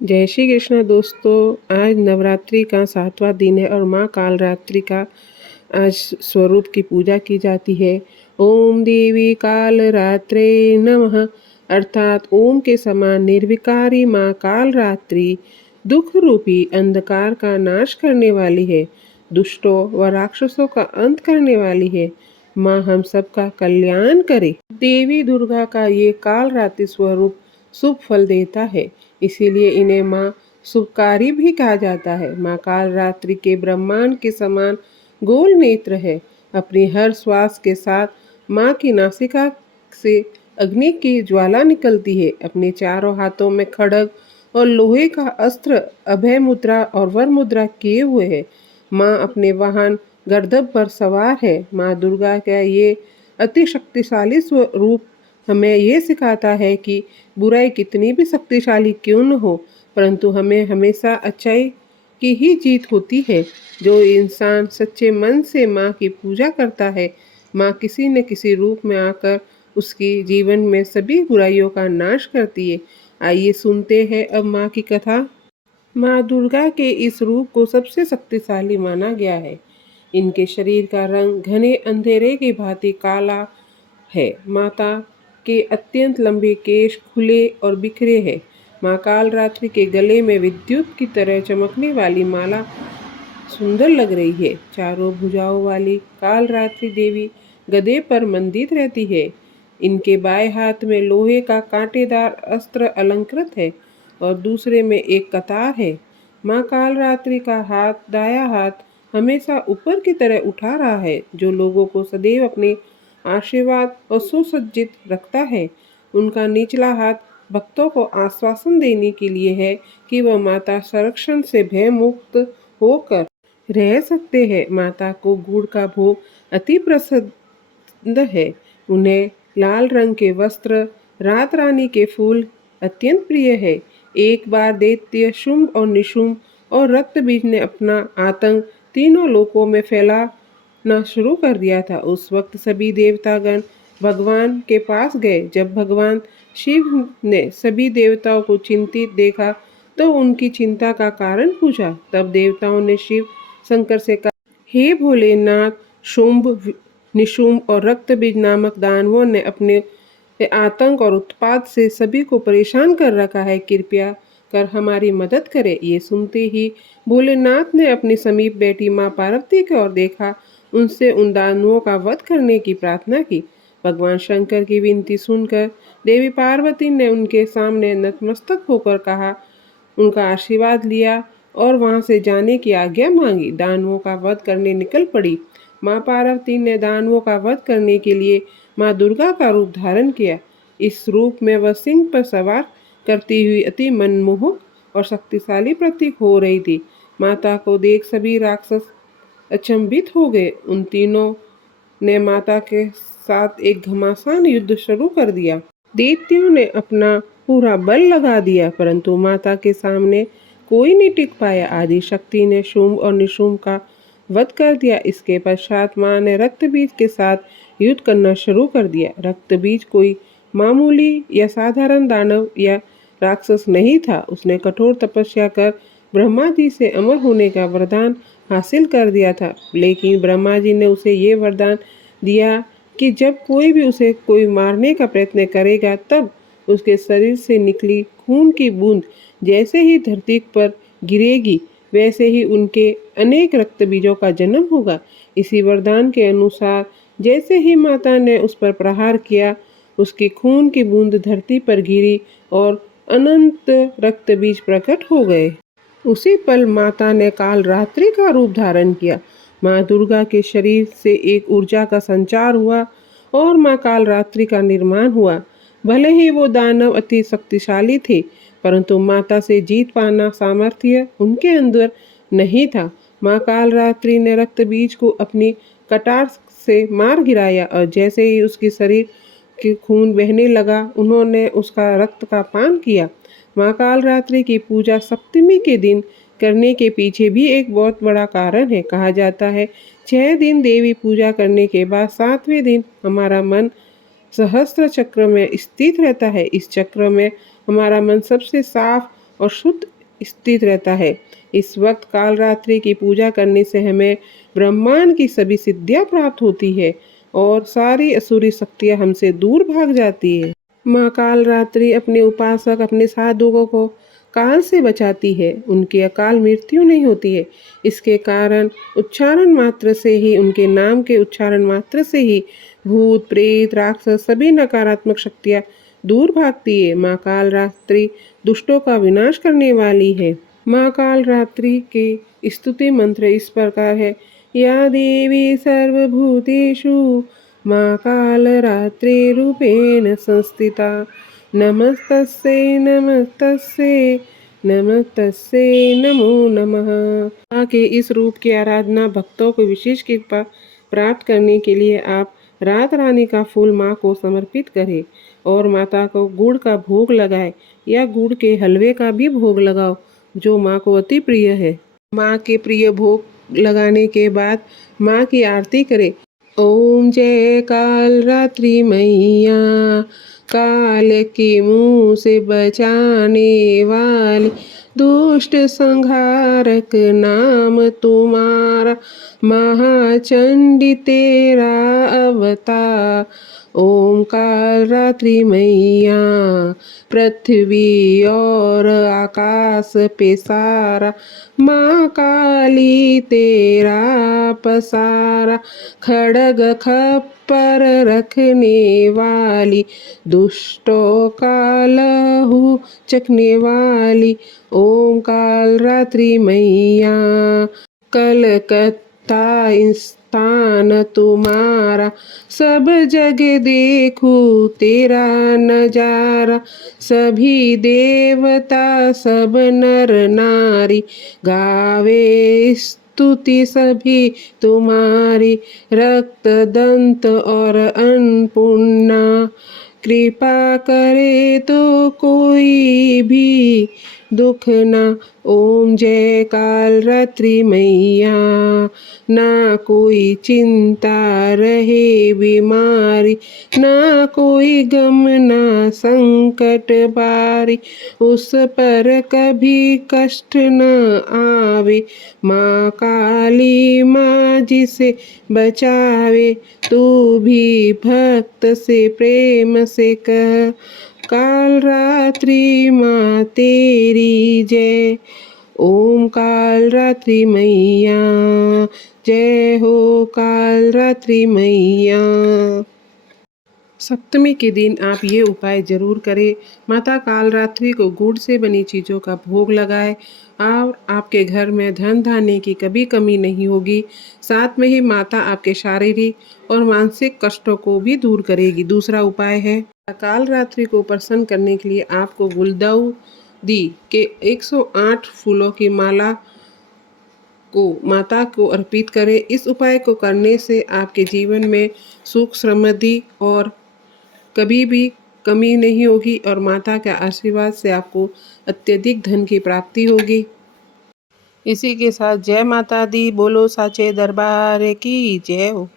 जय श्री कृष्ण दोस्तों। आज नवरात्रि का 7वां दिन है और माँ कालरात्रि का आज स्वरूप की पूजा की जाती है। ओम देवी कालरात्रे नमः अर्थात ओम के समान निर्विकारी माँ कालरात्रि दुख रूपी अंधकार का नाश करने वाली है, दुष्टों व राक्षसों का अंत करने वाली है। माँ हम सबका कल्याण करे। देवी दुर्गा का ये कालरात्रि स्वरूप शुभ फल देता है, इसीलिए इन्हें माँ शुभकारी भी कहा जाता है। माँ कालरात्रि के ब्रह्मांड के समान गोल नेत्र है। अपनी हर श्वास के साथ माँ की नासिका से अग्नि की ज्वाला निकलती है। अपने चारों हाथों में खड्ग और लोहे का अस्त्र अभय मुद्रा और वर मुद्रा किए हुए है। माँ अपने वाहन गर्दभ पर सवार है। माँ दुर्गा का ये अति शक्तिशाली स्वरूप हमें ये सिखाता है कि बुराई कितनी भी शक्तिशाली क्यों न हो, परंतु हमें हमेशा अच्छाई की ही जीत होती है। जो इंसान सच्चे मन से माँ की पूजा करता है, माँ किसी न किसी रूप में आकर उसकी जीवन में सभी बुराइयों का नाश करती है। आइए सुनते हैं अब माँ की कथा। माँ दुर्गा के इस रूप को सबसे शक्तिशाली माना गया है। इनके शरीर का रंग घने अंधेरे की भांति काला है। माता के अत्यंत लंबे केश खुले और बिखरे हैं। माँ कालरात्रि के गले में विद्युत की तरह चमकने वाली माला सुंदर लग रही है। चारों भुजाओं वाली कालरात्रि देवी गधे पर मंडित रहती है। इनके बाएं हाथ में लोहे का कांटेदार अस्त्र अलंकृत है और दूसरे में एक कतार है। माँ कालरात्रि का दायां हाथ हमेशा ऊपर की तरह उठा रहा है, जो लोगों को सदैव अपने आशीर्वाद और सुसज्जित रखता है। उनका निचला हाथ भक्तों को आश्वासन देने के लिए है कि वह माता संरक्षण से भय मुक्त होकर रह सकते हैं। माता को गुड़ का भोग अति प्रसिद्ध है। उन्हें लाल रंग के वस्त्र, रात रानी के फूल अत्यंत प्रिय है। एक बार दैत्य शुंभ और निशुंभ और रक्त बीज ने अपना आतंक तीनों लोकों में फैलाना शुरू कर दिया था। उस वक्त सभी देवतागण भगवान के पास गए। जब भगवान शिव ने सभी देवताओं को चिंतित देखा तो उनकी चिंता का कारण पूछा। तब देवताओं ने शिव शंकर से कहा, हे भोलेनाथ, शुंभ, निशुंभ और रक्तबीज नामक दानवों ने अपने आतंक और उत्पात से सभी को परेशान कर रखा है। कृपया कर हमारी मदद करें। ये सुनते ही भोलेनाथ ने अपनी समीप बैठी माँ पार्वती की ओर देखा, उनसे उन दानवों का वध करने की प्रार्थना की। भगवान शंकर की विनती सुनकर देवी पार्वती ने उनके सामने नतमस्तक होकर कहा, उनका आशीर्वाद लिया और वहां से जाने की आज्ञा मांगी। दानवों का वध करने निकल पड़ी। माँ पार्वती ने दानवों का वध करने के लिए माँ दुर्गा का रूप धारण किया। इस रूप में वह सिंह पर सवार करती हुई अति मनमोहक और शक्तिशाली प्रतीक हो रही थी। माता को देख सभी राक्षस अचंभित हो गए। उन तीनों ने माता के साथ एक घमासान युद्ध शुरू कर दिया। दैत्यों ने अपना पूरा बल लगा दिया, परंतु माता के सामने कोई नहीं टिक पाया। आदि शक्ति ने शुंभ और निशुंभ का वध कर दिया। इसके पश्चात माँ ने रक्तबीज के साथ युद्ध करना शुरू कर दिया। रक्तबीज कोई मामूली या साधारण दानव या राक्षस नहीं था। उसने कठोर तपस्या कर ब्रह्मा जी से अमर होने का वरदान हासिल कर दिया था। लेकिन ब्रह्मा जी ने उसे ये वरदान दिया कि जब कोई मारने का प्रयत्न करेगा, तब उसके शरीर से निकली खून की बूंद जैसे ही धरती पर गिरेगी, वैसे ही उनके अनेक रक्त बीजों का जन्म होगा। इसी वरदान के अनुसार जैसे ही माता ने उस पर प्रहार किया, उसकी खून की बूंद धरती पर गिरी और अनंत रक्त बीज प्रकट हो गए। उसी पल माता ने कालरात्रि का रूप धारण किया। माँ दुर्गा के शरीर से एक ऊर्जा का संचार हुआ और माँ कालरात्रि का निर्माण हुआ। भले ही वो दानव अति शक्तिशाली थे, परंतु माता से जीत पाना सामर्थ्य उनके अंदर नहीं था। माँ कालरात्रि ने रक्त बीज को अपनी कटार से मार गिराया और जैसे ही उसके शरीर के खून बहने लगा, उन्होंने उसका रक्त का पान किया। माँ कालरात्रि की पूजा सप्तमी के दिन करने के पीछे भी एक बहुत बड़ा कारण है। कहा जाता है 6 दिन देवी पूजा करने के बाद 7वें दिन हमारा मन सहस्त्र चक्र में स्थित रहता है। इस चक्र में हमारा मन सबसे साफ और शुद्ध स्थित रहता है। इस वक्त कालरात्रि की पूजा करने से हमें ब्रह्मांड की सभी सिद्धियां प्राप्त होती है और सारी असुरी शक्तियां हमसे दूर भाग जाती है। माँ कालरात्रि अपने उपासक, अपने साधुओं को काल से बचाती है। उनकी अकाल मृत्यु नहीं होती है। इसके कारण उच्चारण मात्र से ही, उनके नाम के उच्चारण मात्र से ही भूत प्रेत राक्षस सभी नकारात्मक शक्तियां दूर भागती है। माँ कालरात्रि दुष्टों का विनाश करने वाली है। माँ कालरात्रि के स्तुति मंत्र इस प्रकार है। या देवी सर्वभूतेषु माँ कालरात्रिरूपेण संस्थिता नमस्तस्यै नमस्तस्यै नमस्तस्यै नमो नमः। माँ के इस रूप की आराधना भक्तों को विशेष कृपा प्राप्त करने के लिए आप रात रानी का फूल माँ को समर्पित करें और माता को गुड़ का भोग लगाए या गुड़ के हलवे का भी भोग लगाओ जो माँ को अति प्रिय है। माँ के प्रिय भोग लगाने के बाद माँ की आरती करें। ओम जय कालरात्रि मैया, काल के मुंह से बचाने वाली, दुष्ट संहारक नाम तुम्हारा, महाचंडी तेरा अवतार। ओम कालरात्रि मैया, पृथ्वी और आकाश पे सारा, माँ काली तेरा पसारा, खड़ग खप्पर रखने वाली, दुष्टों का लहू चखने वाली। ओम कालरात्रि मैया, कलकत्ता स्थान तुम्हारा, सब जगह देखूं तेरा नजारा, सभी देवता सब नर नारी, गावे स्तुति सभी तुम्हारी, रक्त दंत और अन्नपूर्णा, कृपा करे तो कोई भी दुख ना। ओम जय कालरात्रि मैया, ना कोई चिंता रहे बीमारी, ना कोई गम ना संकट बारी, उस पर कभी कष्ट न आवे। माँ काली माँ जिसे बचावे, तू भी भक्त से प्रेम से कह, कालरात्रि माँ तेरी जय। ओम कालरात्रि मैया, जय हो कालरात्रि मैया। सप्तमी के दिन आप ये उपाय जरूर करें। माता कालरात्रि को गुड़ से बनी चीज़ों का भोग लगाएं और आपके घर में धन धान्य की कभी कमी नहीं होगी। साथ में ही माता आपके शारीरिक और मानसिक कष्टों को भी दूर करेगी। दूसरा उपाय है, कालरात्रि को प्रसन्न करने के लिए आपको गुलदाउदी के 108 फूलों की माला को माता को अर्पित करें। इस उपाय को करने से आपके जीवन में सुख समृद्धि और कभी भी कमी नहीं होगी और माता के आशीर्वाद से आपको अत्यधिक धन की प्राप्ति होगी। इसी के साथ जय माता दी, बोलो साचे दरबार की जय हो।